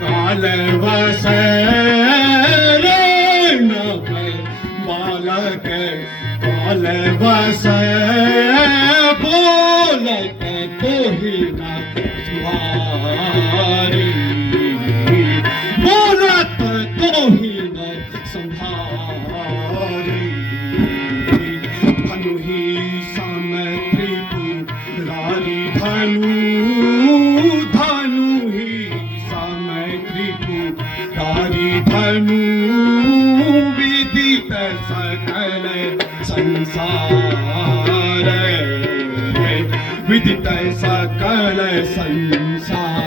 कालवस रे नभ बालक कालवस बोलत तोहि न सुहारी। बोलत तोहि न संभारी धनु ही धनु विदित सकल संसार। विदित सकल संसार